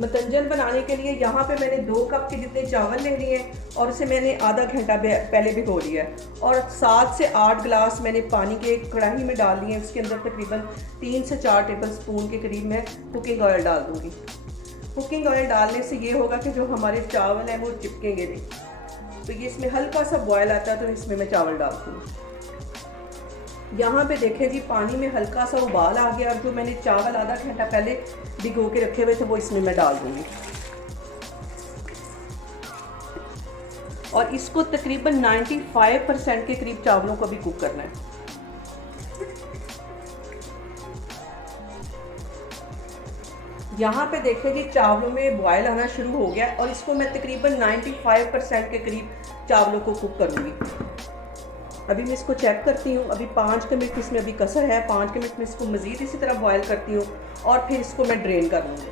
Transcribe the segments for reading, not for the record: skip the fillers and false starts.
मतंजन बनाने के लिए यहाँ पे मैंने 2 कप के जितने चावल ले लिए हैं और उसे मैंने आधा घंटा पहले भिगो लिया है। और 7 से 8 गिलास मैंने पानी के कढ़ाई में डाल लिए हैं। उसके अंदर तकरीबन 3 से 4 टेबल स्पून के करीब मैं कुकिंग ऑयल डाल दूँगी। कुकिंग ऑयल डालने से ये होगा कि जो हमारे चावल हैं वो चिपकेंगे नहीं। तो ये इसमें हल्का सा बॉयल आता है तो इसमें मैं चावल डालती हूँ। यहाँ पे देखें जी, पानी में हल्का सा उबाल आ गया और जो मैंने चावल आधा घंटा पहले भिगो के रखे हुए थे वो इसमें मैं डाल दूँगी। और इसको तकरीबन 95% के करीब चावलों को भी कुक करना है। यहाँ पे देखें जी, चावलों में बॉयल आना शुरू हो गया और इसको मैं तकरीबन 95% के करीब चावलों को कुक करूँगी। अभी मैं इसको चेक करती हूँ। अभी 5 मिनट इसमें अभी कसर है। 5 मिनट में इसको मज़ीद इसी तरह बॉयल करती हूँ और फिर इसको मैं ड्रेन कर लूँगी।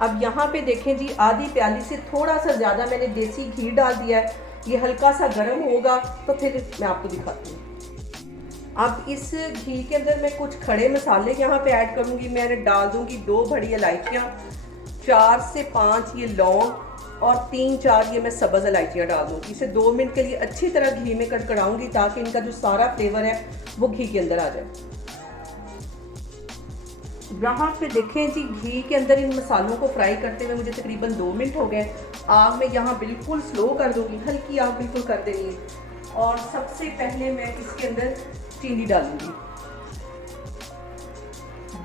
अब यहाँ पे देखें जी, आधी प्याली से थोड़ा सा ज़्यादा मैंने देसी घी डाल दिया है। ये हल्का सा गर्म होगा तो फिर मैं आपको दिखाती हूँ। अब इस घी के अंदर मैं कुछ खड़े मसाले यहाँ पे ऐड करूँगी। मैंने डाल दूँगी 2 बड़ी इलायचियाँ, 4 से 5 ये लौंग और 3-4 ये मैं सब्ज़ इलायचियाँ डाल दूँगी। इसे 2 मिनट के लिए अच्छी तरह घी में कड़कड़ाऊँगी ताकि इनका जो सारा फ्लेवर है वो घी के अंदर आ जाए। यहाँ पे देखें जी, घी के अंदर इन मसालों को फ्राई करते हुए मुझे तकरीबन 2 मिनट हो गए। आग में यहाँ बिल्कुल स्लो कर दूँगी, हल्की आग बिल्कुल कर देनी है। और सबसे पहले मैं इसके अंदर चीनी डालूँगी।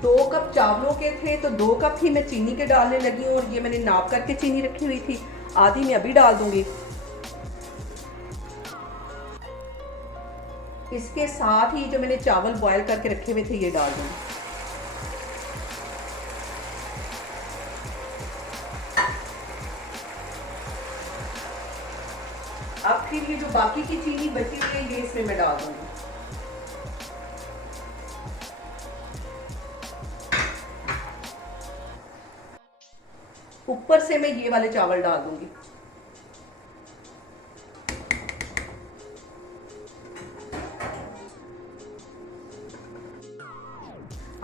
2 कप चावलों के थे तो 2 कप ही मैं चीनी के डालने लगी हूँ। और ये मैंने नाप करके चीनी रखी हुई थी, आधी मैं अभी डाल दूँगी। इसके साथ ही जो मैंने चावल बॉयल करके रखे हुए थे ये डाल दूँगी। अब फिर ये जो बाकी की चीनी बची हुई है ये इसमें मैं डाल दूँगी। ऊपर से मैं ये वाले चावल डाल दूंगी।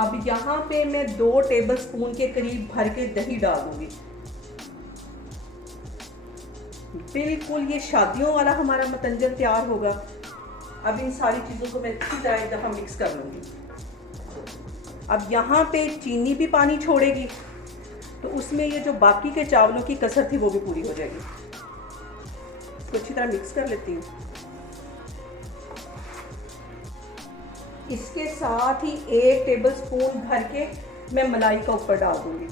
अब यहाँ पे मैं 2 टेबल स्पून के करीब भर के दही डाल दूंगी। बिल्कुल ये शादियों वाला हमारा मतंजन तैयार होगा। अब इन सारी चीज़ों को मैं अच्छी तरह एक दफ़ा मिक्स कर लूँगी। अब यहाँ पे चीनी भी पानी छोड़ेगी तो उसमें ये जो बाकी के चावलों की कसर थी वो भी पूरी हो जाएगी। इसको अच्छी तरह मिक्स कर लेती हूँ। इसके साथ ही 1 टेबल स्पून भर के मैं मलाई का ऊपर डाल दूँगी।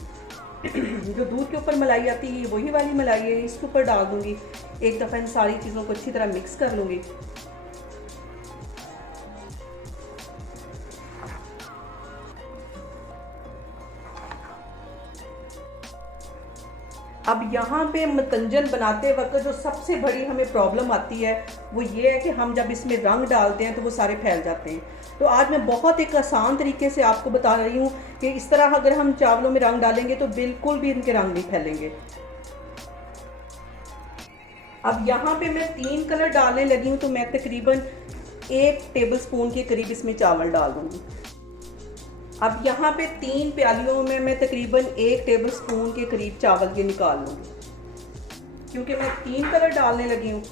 जो दूध के ऊपर मलाई आती है वही वाली मलाई है, इसके ऊपर डाल दूँगी। एक दफ़ा इन सारी चीज़ों को अच्छी तरह मिक्स कर लूँगी। अब यहाँ पे मतंजन बनाते वक्त जो सबसे बड़ी हमें प्रॉब्लम आती है वो ये है कि हम जब इसमें रंग डालते हैं तो वो सारे फैल जाते हैं। तो आज मैं बहुत एक आसान तरीके से आपको बता रही हूँ कि इस तरह अगर हम चावलों में रंग डालेंगे तो बिल्कुल भी इनके रंग नहीं फैलेंगे। अब यहाँ पे मैं 3 कलर डालने लगी हूँ तो मैं तकरीबन 1 टेबल स्पून के करीब इसमें चावल डाल दूँगी। अब यहाँ पे 3 प्यालियों में मैं तकरीबन 1 टेबल स्पून के करीब चावल के निकाल लूँगी क्योंकि मैं 3 कलर डालने लगी हूँ।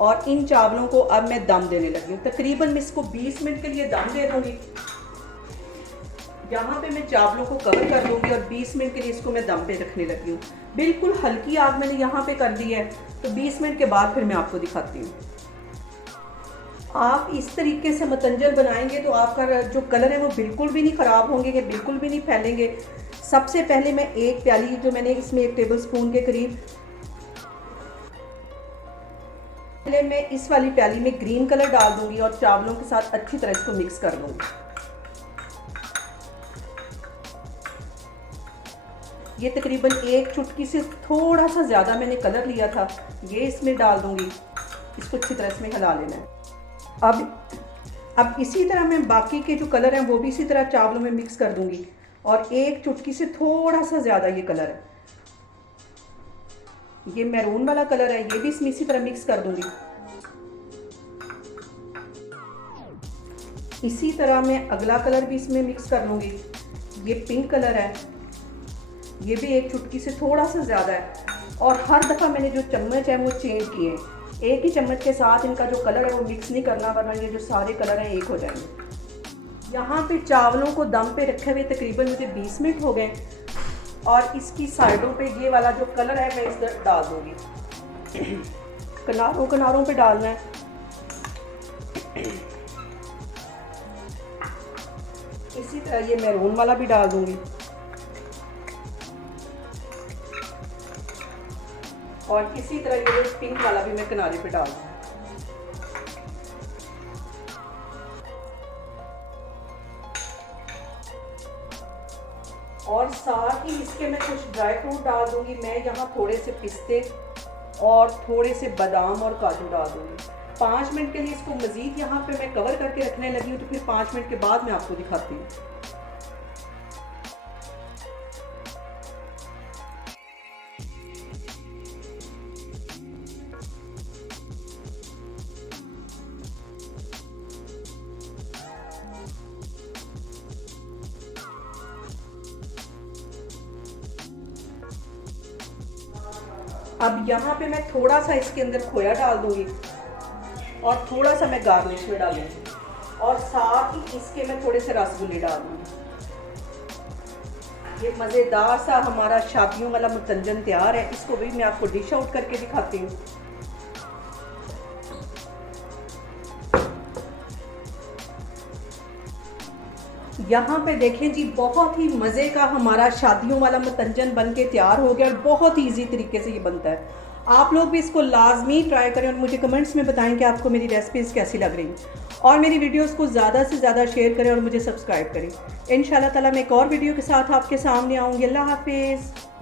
और इन चावलों को अब मैं दम देने लगी हूँ। तकरीबन मैं इसको 20 मिनट के लिए दम दे दूँगी। यहाँ पे मैं चावलों को कवर कर दूँगी और 20 मिनट के लिए इसको मैं दम पे रखने लगी हूँ। बिल्कुल हल्की आग मैंने यहाँ पे कर दी है। तो 20 मिनट के बाद फिर मैं आपको दिखाती हूँ। आप इस तरीके से मतंजन बनाएंगे तो आपका जो कलर है वो बिल्कुल भी नहीं ख़राब होंगे, बिल्कुल भी नहीं फैलेंगे। सबसे पहले मैं 1 प्याली जो मैंने इसमें 1 टेबल स्पून के करीब, पहले मैं इस वाली प्याली में ग्रीन कलर डाल दूंगी और चावलों के साथ अच्छी तरह इसको मिक्स कर लूँगी। ये तकरीबन 1 चुटकी से थोड़ा सा ज़्यादा मैंने कलर लिया था, ये इसमें डाल दूंगी। इसको अच्छी तरह इसमें हिला लेना है। अब इसी तरह मैं बाकी के जो कलर हैं वो भी इसी तरह चावलों में मिक्स कर दूंगी। और 1 चुटकी से थोड़ा सा ज़्यादा ये कलर है, ये मैरून वाला कलर है, ये भी इसमें इसी तरह मिक्स कर दूंगी। इसी तरह मैं अगला कलर भी इसमें मिक्स कर लूँगी। ये पिंक कलर है, ये भी एक चुटकी से थोड़ा सा ज़्यादा है। और हर दफ़ा मैंने जो चम्मच है वो चेंज किए हैं, एक ही चम्मच के साथ इनका जो कलर है वो मिक्स नहीं करना, वरना ये जो सारे कलर हैं एक हो जाएंगे। यहाँ पे चावलों को दम पे रखे हुए तकरीबन मुझे 20 मिनट हो गए और इसकी साइडों पे ये वाला जो कलर है मैं इस डाल दूँगी। किनारों पे डालना है। इसी तरह ये मैरून वाला भी डाल दूँगी और इसी तरह ये पिंक वाला भी मैं किनारे पे डाल दूँगी। और साथ ही इसके मैं कुछ ड्राई फ्रूट डाल दूँगी। मैं यहाँ थोड़े से पिस्ते और थोड़े से बादाम और काजू डाल दूँगी। 5 मिनट के लिए इसको मज़ीद यहाँ पे मैं कवर करके रखने लगी हूँ, तो फिर 5 मिनट के बाद मैं आपको दिखाती हूँ। अब यहाँ पे मैं थोड़ा सा इसके अंदर खोया डाल दूँगी और थोड़ा सा मैं गार्निश में डालूँगी और साथ ही इसके मैं थोड़े से रसगुल्ले डाल दूँगी। ये मज़ेदार सा हमारा शादियों वाला मुतंजन तैयार है। इसको भी मैं आपको डिश आउट करके दिखाती हूँ। यहाँ पे देखें जी, बहुत ही मज़े का हमारा शादियों वाला मुतंजन बन के तैयार हो गया और बहुत ही ईजी तरीके से ये बनता है। आप लोग भी इसको लाजमी ट्राई करें और मुझे कमेंट्स में बताएं कि आपको मेरी रेसिपीज़ कैसी लग रही और मेरी वीडियोस को ज़्यादा से ज़्यादा शेयर करें और मुझे सब्सक्राइब करें। इंशाल्लाह ताला मैं एक और वीडियो के साथ आपके सामने आऊँगी। अल्लाह हाफिज़।